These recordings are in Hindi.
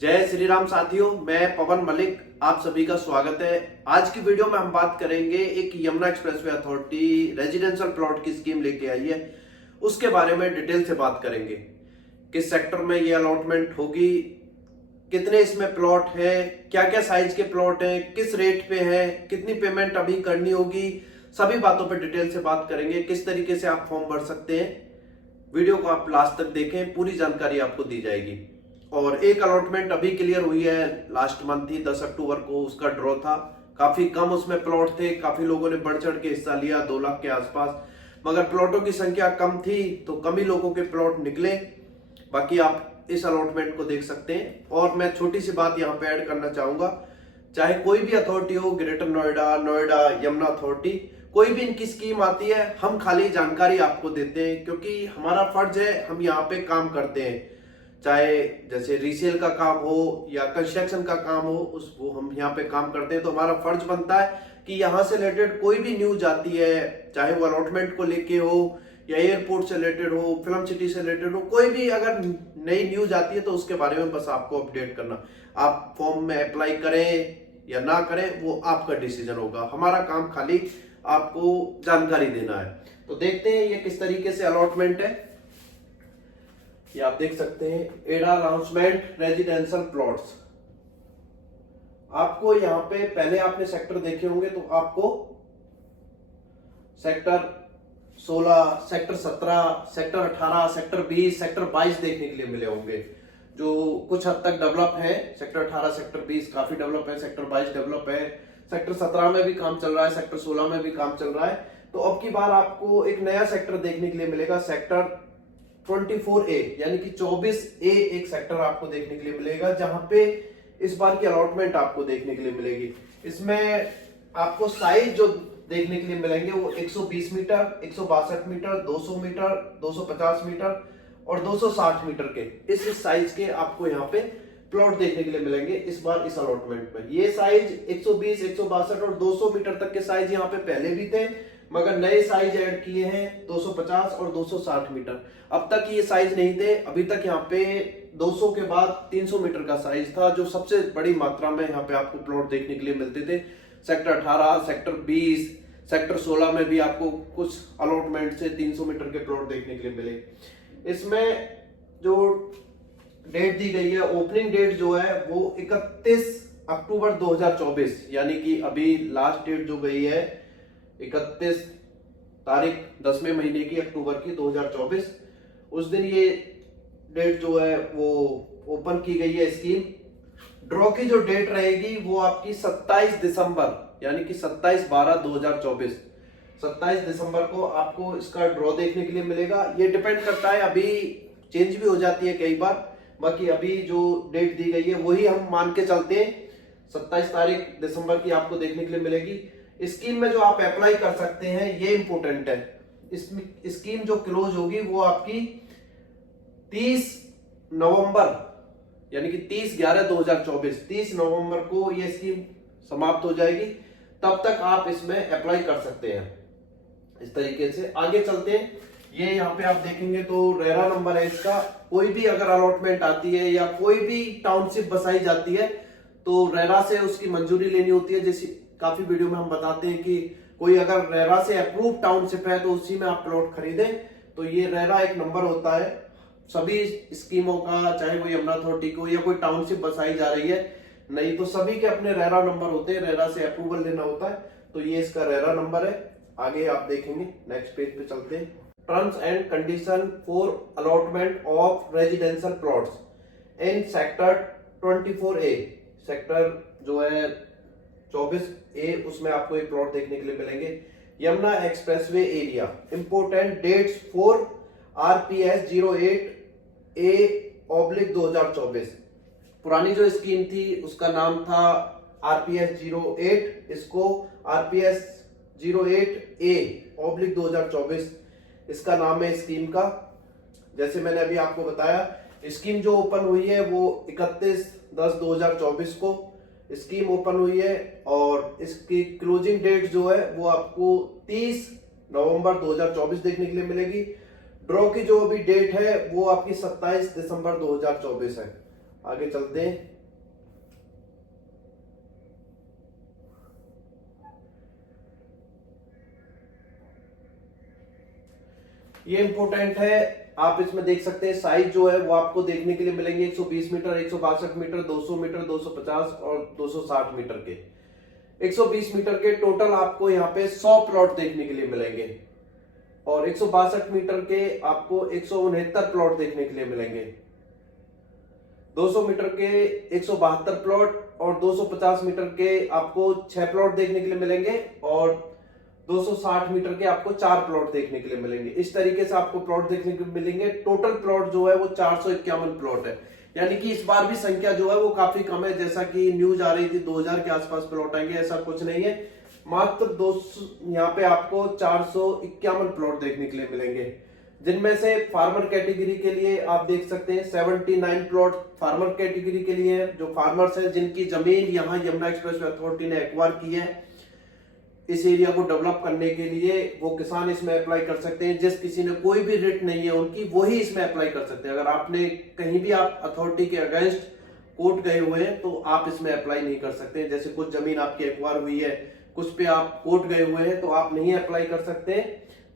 जय श्री राम साथियों, मैं पवन मलिक, आप सभी का स्वागत है। आज की वीडियो में हम बात करेंगे एक Yamuna expressway authority residential plot की स्कीम लेके आई है, उसके बारे में डिटेल से बात करेंगे। किस सेक्टर में ये अलॉटमेंट होगी, कितने इसमें प्लॉट है, क्या क्या साइज के प्लॉट है, किस रेट पे है, कितनी पेमेंट अभी करनी होगी, सभी बातों पर डिटेल से बात करेंगे। किस तरीके से आप फॉर्म भर सकते हैं, वीडियो को आप लास्ट तक देखें, पूरी जानकारी आपको दी जाएगी। और एक अलॉटमेंट अभी क्लियर हुई है, लास्ट मंथ ही 10 अक्टूबर को उसका ड्रॉ था। काफी कम उसमें प्लॉट थे, काफी लोगों ने बढ़ चढ़ के हिस्सा लिया, 2 लाख के आसपास, मगर प्लॉटों की संख्या कम थी तो कम ही लोगों के प्लॉट निकले। बाकी आप इस अलॉटमेंट को देख सकते हैं। और मैं छोटी सी बात यहाँ पे ऐड करना चाहूंगा, चाहे कोई भी अथॉरिटी हो, ग्रेटर नोएडा, नोएडा, यमुना अथॉरिटी, कोई भी इनकी स्कीम आती है, हम खाली जानकारी आपको देते हैं, क्योंकि हमारा फर्ज है, हम यहाँ पे काम करते हैं। चाहे जैसे रीसेल का काम हो या कंस्ट्रक्शन का काम हो, उस वो हम यहाँ पे काम करते हैं, तो हमारा फर्ज बनता है कि यहाँ से रिलेटेड कोई भी न्यूज आती है, चाहे वो अलॉटमेंट को लेके हो या एयरपोर्ट से रिलेटेड हो, फिल्म सिटी से रिलेटेड हो, कोई भी अगर नई न्यूज आती है तो उसके बारे में बस आपको अपडेट करना। आप फॉर्म में अप्लाई करें या ना करें, वो आपका डिसीजन होगा। हमारा काम खाली आपको जानकारी देना है। तो देखते हैं ये किस तरीके से अलॉटमेंट है। ये आप देख सकते हैं, एडा अनाउंसमेंट रेजिडेंशियल प्लॉट्स। आपको यहाँ पे पहले आपने सेक्टर देखे होंगे, तो आपको sector 16, sector 17, sector 18, sector 20, sector 22 देखने के लिए मिले होंगे, जो कुछ हद तक डेवलप है। सेक्टर 18, सेक्टर 20 काफी डेवलप है, सेक्टर 22 डेवलप है, सेक्टर 17 में भी काम चल रहा है, सेक्टर 16 में भी काम चल रहा है। तो अब की बार आपको एक नया सेक्टर देखने के लिए मिलेगा, सेक्टर 24A, यानी कि 24A एक सेक्टर आपको देखने के लिए मिलेगा, जहां पे इस बार की अलॉटमेंट आपको देखने के लिए मिलेगी। इसमें आपको साइज जो देखने के लिए मिलेंगे वो 120 मीटर, 162 मीटर, 200 मीटर, 250 मीटर और 260 मीटर के, इस साइज के आपको यहाँ पे प्लॉट देखने के लिए मिलेंगे इस बार इस अलॉटमेंट में। ये साइज 120, 162 और 200 मीटर तक के साइज यहाँ पे पहले भी थे, मगर नए साइज ऐड किए हैं 250 और 260 मीटर। अब तक ये साइज नहीं थे, अभी तक यहाँ पे 200 के बाद 300 मीटर का साइज था, जो सबसे बड़ी मात्रा में यहाँ पे आपको प्लॉट देखने के लिए मिलते थे। सेक्टर 18, सेक्टर 20, सेक्टर 16 में भी आपको कुछ अलॉटमेंट से 300 मीटर के प्लॉट देखने के लिए मिले। इसमें जो डेट दी गई है, ओपनिंग डेट जो है वो 31 अक्टूबर 2024, यानी कि अभी लास्ट डेट जो गई है 31 तारीख 10वें महीने की, अक्टूबर की 2024, उस दिन ये डेट जो है वो ओपन की गई है स्कीम। ड्रॉ की जो डेट रहेगी वो आपकी 27 दिसंबर, यानी कि 27/12/2024, 27 दिसंबर को आपको इसका ड्रॉ देखने के लिए मिलेगा। ये डिपेंड करता है, अभी चेंज भी हो जाती है कई बार, बाकी अभी जो डेट दी गई है वही हम मान के चलते हैं। 27 तारीख दिसंबर की आपको देखने के लिए मिलेगी। स्कीम में जो आप अप्लाई कर सकते हैं, ये इंपोर्टेंट है, इसमें स्कीम जो क्लोज होगी वो आपकी 30 नवंबर, यानी कि 30/11/2024, 30 नवंबर को ये स्कीम समाप्त हो जाएगी। तब तक आप इसमें अप्लाई कर सकते हैं। इस तरीके से आगे चलते हैं। ये यहाँ पे आप देखेंगे तो रेरा नंबर है इसका। कोई भी अगर अलॉटमेंट आती है या कोई भी टाउनशिप बसाई जाती है तो रेरा से उसकी मंजूरी लेनी होती है। जैसे काफी वीडियो में हम बताते हैं कि कोई अगर रेरा से अप्रूव टाउनशिप है तो उसी में आप प्लॉट खरीदें, तो ये रेरा एक नंबर होता है सभी स्कीमों का, चाहे वो यमुना अथॉरिटी को या कोई टाउनशिप बसाई जा रही है, नहीं तो सभी के अपने रेरा नंबर होते हैं, रेरा से अप्रूवल लेना होता है। तो ये इसका रेरा नंबर है। आगे आप देखेंगे, नेक्स्ट पेज पे चलते हैं। Terms and condition for allotment of residential plots in sector 24A, sector जो है 24A, उसमें आपको एक प्लॉट देखने के लिए मिलेंगे। Yamuna expressway area, important dates for RPS 08A/2024। पुरानी जो स्कीम थी उसका नाम था RPS 08, इसको RPS 08A/2024 इसका नाम है स्कीम का। जैसे मैंने अभी आपको बताया, स्कीम जो ओपन हुई है वो 31/10/2024 को स्कीम ओपन हुई है, और इसकी क्लोजिंग डेट जो है वो आपको 30 नवंबर 2024 देखने के लिए मिलेगी। ड्रॉ की जो अभी डेट है वो आपकी 27 दिसंबर 2024 है। आगे चलते हैं। ये इंपॉर्टेंट है, आप इसमें देख सकते हैं साइज जो है वो आपको देखने के लिए मिलेंगे 120 मीटर, 162 मीटर, 200 मीटर, 250 और 260 मीटर के। 120 मीटर के टोटल आपको यहाँ पे 100 प्लॉट देखने के लिए मिलेंगे और 162 मीटर के आपको 169 प्लॉट देखने के लिए मिलेंगे। 200 मीटर के 172 प्लॉट और 250 मीटर के आपको 6 प्लॉट देखने के लिए मिलेंगे और 260 मीटर के आपको 4 प्लॉट देखने के लिए मिलेंगे। इस तरीके से आपको प्लॉट देखने के लिए मिलेंगे। टोटल प्लॉट जो है वो 451 प्लॉट है, यानी कि इस बार भी संख्या जो है वो काफी कम है। जैसा कि न्यूज आ रही थी 2000 के आसपास प्लॉट आएंगे, ऐसा कुछ नहीं है। मात्र 200 यहाँ पे आपको 451 प्लॉट देखने के लिए मिलेंगे, जिनमें से फार्मर कैटेगरी के लिए आप देख सकते हैं 79 प्लॉट फार्मर कैटेगरी के लिए है। जो फार्मर्स हैं जिनकी जमीन यहाँ यमुना एक्सप्रेसवे अथॉरिटी ने एक्वायर की है इस एरिया को डेवलप करने के लिए, वो किसान इसमें अप्लाई कर सकते हैं। जिस किसी ने कोई भी रेट नहीं है उनकी, वही इसमें अप्लाई कर सकते हैं। अगर आपने कहीं भी आप अथॉरिटी के अगेंस्ट कोर्ट गए हुए हैं तो आप इसमें अप्लाई नहीं कर सकते। जैसे कुछ जमीन आपकी एक्वायर हुई है, कुछ पे आप कोर्ट गए हुए हैं तो आप नहीं अप्लाई कर सकते।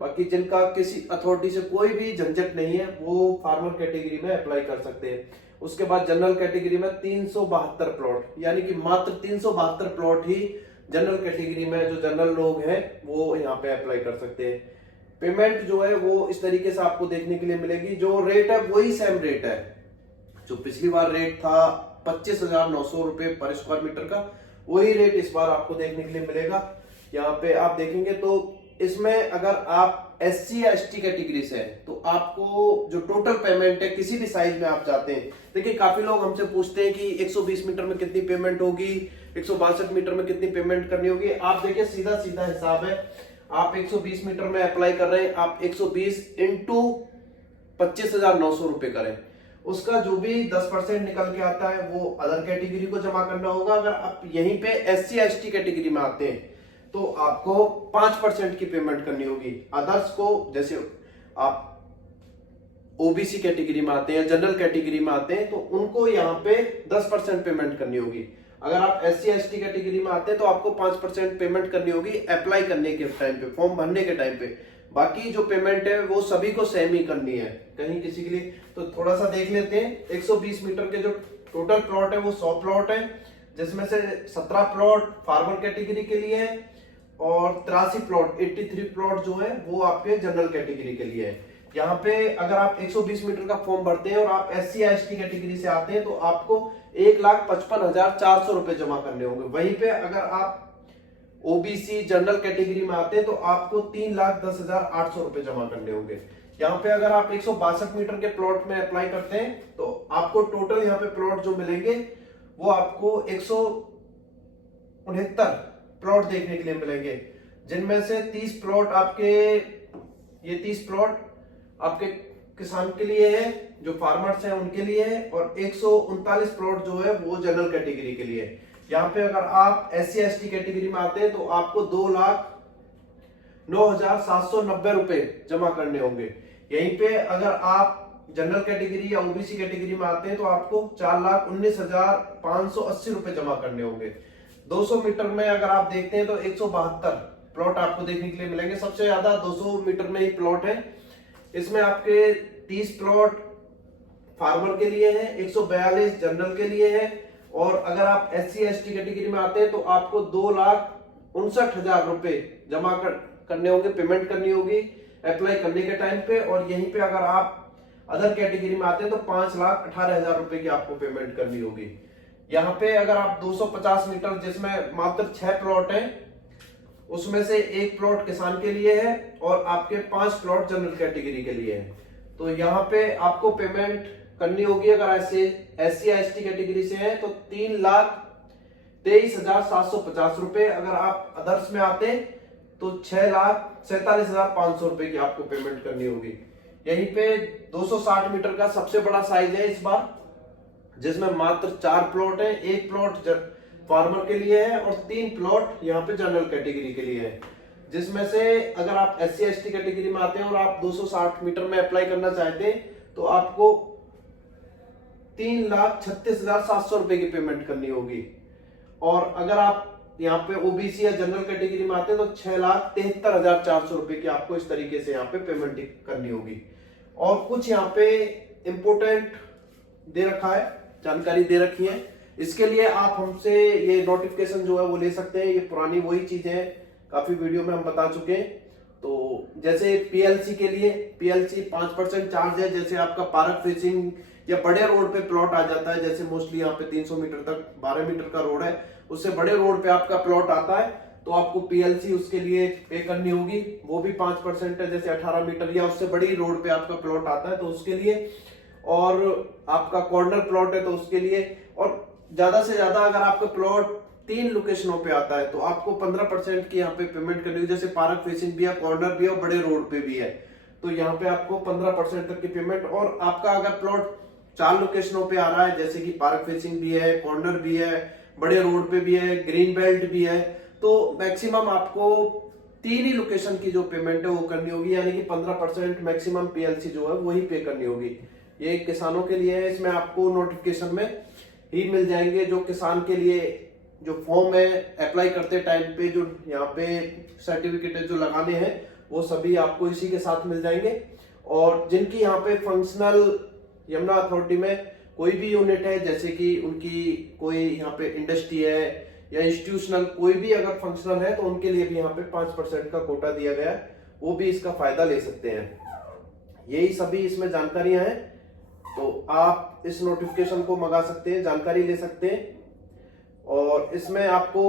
बाकी जिनका किसी अथॉरिटी से कोई भी झंझट नहीं है वो फार्मर कैटेगरी में अप्लाई कर सकते हैं। उसके बाद जनरल कैटेगरी में 372 प्लॉट, यानी कि मात्र 372 प्लॉट ही जनरल कैटेगरी में जो जनरल लोग हैं वो यहाँ पे अप्लाई कर सकते हैं। पेमेंट जो है वो इस तरीके से आपको देखने के लिए मिलेगी। जो रेट है वही सेम रेट है जो पिछली बार रेट था 25,900 रुपए पर स्क्वायर मीटर का, वही रेट इस बार आपको देखने के लिए मिलेगा। यहाँ पे आप देखेंगे तो इसमें अगर आप SC या ST कैटेगरी से है तो आपको जो टोटल पेमेंट है किसी भी साइज में आप जाते हैं, देखिए काफी लोग हमसे पूछते हैं कि 120 मीटर में कितनी पेमेंट होगी, 162 मीटर में कितनी पेमेंट करनी होगी। आप देखिए सीधा सीधा हिसाब है, आप 120 मीटर में अप्लाई कर रहे हैं, आप 120 इंटू 25,900 रुपए करें, उसका जो भी 10% निकल के आता है वो अदर कैटेगरी को जमा करना होगा। अगर आप यहीं पे SC या ST कैटेगरी में आते हैं तो आपको 5% की पेमेंट करनी होगी। अदर्स को, जैसे आप OBC कैटेगरी में आते हैं, जनरल कैटेगरी में आते हैं तो उनको यहाँ पे 10% पेमेंट करनी होगी। अगर आप SC ST कैटेगरी में आते हैं तो आपको 5% पेमेंट करनी होगी अप्लाई करने के टाइम पे, फॉर्म भरने के टाइम पे। बाकी जो पेमेंट है वो सभी को सेम ही करनी है, कहीं किसी के लिए। तो थोड़ा सा देख लेते हैं। 120 मीटर के जो टोटल प्लॉट है वो 100 प्लॉट है, जिसमें से 17 प्लॉट फार्मर कैटेगरी के लिए है और 83 प्लॉट 83 प्लॉट जो है वो आपके जनरल कैटेगरी के लिए है। यहाँ पे अगर आप 120 मीटर का फॉर्म भरते हैं और आप SC या ST कैटेगरी से आते हैं तो आपको 1,55,400 रुपए जमा करने होंगे। वहीं पे अगर आप OBC जनरल कैटेगरी में आते हैं तो आपको 3,10,800 रुपए जमा करने होंगे। यहाँ पे अगर आप 162 मीटर के प्लॉट में अप्लाई करते हैं तो आपको टोटल यहाँ पे प्लॉट जो मिलेंगे वो आपको 169 प्लॉट देखने के लिए मिलेंगे, जिनमें से 30 प्लॉट आपके, ये 30 प्लॉट आपके किसान के लिए है, जो फार्मर्स हैं उनके लिए है, और 139 प्लॉट जो है वो जनरल कैटेगरी के लिए है। यहाँ पे अगर आप SC ST कैटेगरी में आते हैं तो आपको 2,09,790 रुपए जमा करने होंगे। यहीं पे अगर आप जनरल कैटेगरी या OBC कैटेगरी में आते हैं तो आपको 4,19,580 रुपए जमा करने होंगे। 200 मीटर में अगर आप देखते हैं तो 172 प्लॉट आपको देखने के लिए मिलेंगे। सबसे ज्यादा 200 मीटर में ही प्लॉट है। इसमें आपके 30 प्लॉट फार्मर के लिए है, 142 जनरल के लिए है, और अगर आप SC ST कैटेगरी में आते हैं तो आपको 2,59,000 रुपए जमा करने होंगे, पेमेंट करनी होगी अप्लाई करने के टाइम पे। और यहीं पे अगर आप अदर कैटेगरी में आते हैं तो 5,18,000 रुपए की आपको पेमेंट करनी होगी। यहाँ पे अगर आप 250 मीटर जिसमें मात्र 6 प्लॉट हैं, उसमें से 1 प्लॉट किसान के लिए है और आपके 5 प्लॉट जनरल कैटेगरी के लिए है, तो यहाँ पे आपको पेमेंट करनी होगी। अगर ऐसे SC या ST कैटेगरी से है तो 3,23,750 रुपए। अगर आप अदर्स में आते हैं तो 6,47,500 रुपए की आपको पेमेंट करनी होगी। यहीं पे 260 मीटर का सबसे बड़ा साइज है इस बार, जिसमें मात्र 4 प्लॉट है, 1 प्लॉट फार्मर के लिए है और 3 प्लॉट यहाँ पे जनरल कैटेगरी के लिए है। जिसमें से अगर आप SC ST कैटेगरी में आते हैं और आप 260 मीटर में अप्लाई करना चाहते हैं तो आपको 3,36,700 की पेमेंट करनी होगी। और अगर आप यहाँ पे ओबीसी या जनरल कैटेगरी में आते हैं तो 6,73,400 की आपको इस तरीके से यहाँ पे पेमेंट करनी होगी। और कुछ यहाँ पे इंपोर्टेंट दे रखा है, जानकारी दे रखी है, इसके लिए आप हमसे ये नोटिफिकेशन जो है वो ले सकते हैं। ये पुरानी वही चीजें हैं, काफी वीडियो में हम बता चुके हैं। तो जैसे पीएलसी के लिए पीएलसी 5% चार्ज है। जैसे आपका पार्क फेसिंग या बड़े रोड पे प्लॉट आ जाता है, जैसे मोस्टली यहाँ पे 300 मीटर तक 12 मीटर का रोड है, उससे बड़े रोड पे आपका प्लॉट आता है तो आपको पीएलसी उसके लिए पे करनी होगी, वो भी 5% है। जैसे 18 मीटर या उससे बड़ी रोड पे आपका प्लॉट आता है तो उसके लिए, और आपका कॉर्नर प्लॉट है तो उसके लिए, और ज्यादा से ज्यादा अगर आपका प्लॉट 3 लोकेशनों पे आता है तो आपको 15% की यहाँ पे पेमेंट करनी होगी। जैसे पार्क फेसिंग भी है, कॉर्नर भी है और बड़े रोड पे भी है, तो यहाँ पे आपको 15% तक की पेमेंट। और आपका अगर प्लॉट 4 लोकेशनों पे आ रहा है, जैसे कि पार्क फेसिंग भी है, कॉर्नर भी है, बड़े रोड पे भी है, ग्रीन बेल्ट भी है, तो मैक्सिमम आपको 3 ही लोकेशन की जो पेमेंट है वो करनी होगी, यानी कि 15% मैक्सिमम पीएलसी जो है वही पे करनी होगी। ये किसानों के लिए है, इसमें आपको नोटिफिकेशन में ही मिल जाएंगे। जो किसान के लिए जो फॉर्म है अप्लाई करते टाइम पे जो यहाँ पे सर्टिफिकेट जो लगाने हैं वो सभी आपको इसी के साथ मिल जाएंगे। और जिनकी यहाँ पे फंक्शनल यमुना अथॉरिटी में कोई भी यूनिट है, जैसे कि उनकी कोई यहाँ पे इंडस्ट्री है या इंस्टीट्यूशनल कोई भी अगर फंक्शनल है तो उनके लिए भी यहाँ पे 5% का कोटा दिया गया है, वो भी इसका फायदा ले सकते हैं। यही सभी इसमें जानकारियां हैं, तो आप इस नोटिफिकेशन को मंगा सकते हैं, जानकारी ले सकते हैं। और इसमें आपको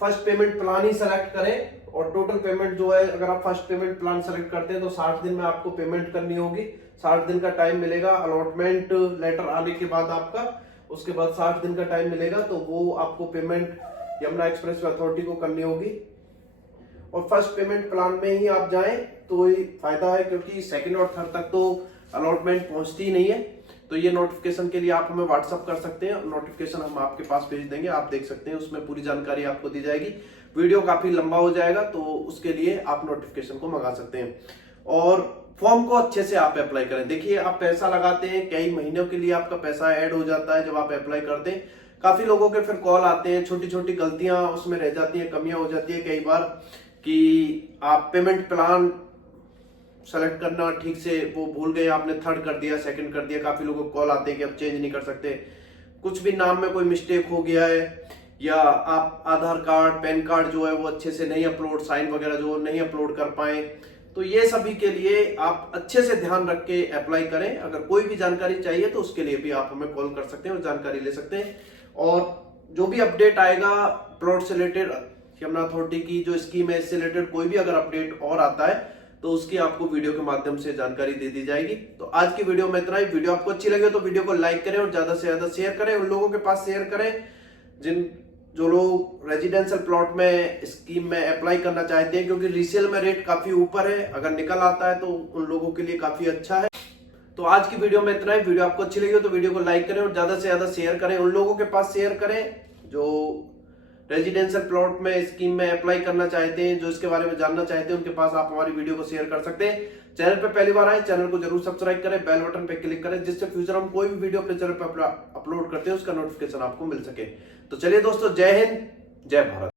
फर्स्ट पेमेंट प्लान ही सेलेक्ट करें, और टोटल पेमेंट जो है अगर आप फर्स्ट पेमेंट प्लान सेलेक्ट करते हैं तो 60 दिन में आपको पेमेंट करनी होगी। 60 दिन का टाइम मिलेगा अलॉटमेंट लेटर आने के बाद आपका, उसके बाद 60 दिन का टाइम मिलेगा, तो वो आपको पेमेंट यमुना एक्सप्रेस अथॉरिटी को करनी होगी। और फर्स्ट पेमेंट प्लान में ही आप जाएं तो ही फायदा है, क्योंकि सेकंड और थर्ड तक तो अलॉटमेंट पहुंचती ही नहीं है। तो ये नोटिफिकेशन के लिए आप हमें व्हाट्सअप कर सकते हैं, नोटिफिकेशन हम आपके पास भेज देंगे, आप देख सकते हैं, उसमें पूरी जानकारी आपको दी जाएगी। वीडियो काफी लंबा हो जाएगा तो उसके लिए आप नोटिफिकेशन को मंगा सकते हैं। और फॉर्म को अच्छे से आप अप्लाई करें। देखिए, आप पैसा लगाते हैं, कई महीनों के लिए आपका पैसा ऐड हो जाता है जब आप अप्लाई करते हैं। काफी लोगों के फिर कॉल आते हैं, छोटी छोटी गलतियां उसमें रह जाती है, कमियां हो जाती है कई बार, कि आप पेमेंट प्लान सेलेक्ट करना ठीक से वो भूल गए, आपने थर्ड कर दिया, सेकंड कर दिया। काफी लोगों को कॉल आते हैं कि अब चेंज नहीं कर सकते, कुछ भी नाम में कोई मिस्टेक हो गया है, या आप आधार कार्ड पैन कार्ड जो है वो अच्छे से नहीं अपलोड, साइन वगैरह जो नहीं अपलोड कर पाए, तो ये सभी के लिए आप अच्छे से ध्यान रख के अप्लाई करें। अगर कोई भी जानकारी चाहिए तो उसके लिए भी आप हमें कॉल कर सकते हैं और जानकारी ले सकते हैं। और जो भी अपडेट आएगा प्लॉट से रिलेटेड, यमुना अथॉरिटी की जो स्कीम है इससे रिलेटेड कोई भी अगर अपडेट और आता है तो उसकी आपको वीडियो के माध्यम से जानकारी दे दी जाएगी। तो आज की वीडियो में इतना ही। वीडियो आपको अच्छी लगे तो वीडियो को लाइक करें और ज्यादा से ज्यादा शेयर करें, उन लोगों के पास शेयर करें जो लोग रेजिडेंशियल प्लॉट में स्कीम में अप्लाई करना चाहते हैं, क्योंकि रीसेल में रेट काफी ऊपर है, अगर निकल आता है तो उन लोगों के लिए काफी अच्छा है। तो आज की वीडियो में इतना ही। वीडियो आपको अच्छी लगी हो तो वीडियो को लाइक करें और ज्यादा से ज्यादा शेयर करें, उन लोगों के पास शेयर करें जो रेजिडेंशियल प्लॉट में स्कीम में अप्लाई करना चाहते हैं, जो इसके बारे में जानना चाहते हैं, उनके पास आप हमारी वीडियो को शेयर कर सकते हैं। चैनल पे पहली बार आए, चैनल को जरूर सब्सक्राइब करें, बेल बटन पे क्लिक करें, जिससे फ्यूचर हम कोई भी वीडियो अपने चैनल पे अपलोड करते हैं उसका नोटिफिकेशन आपको मिल सके। तो चलिए दोस्तों, जय हिंद, जय भारत।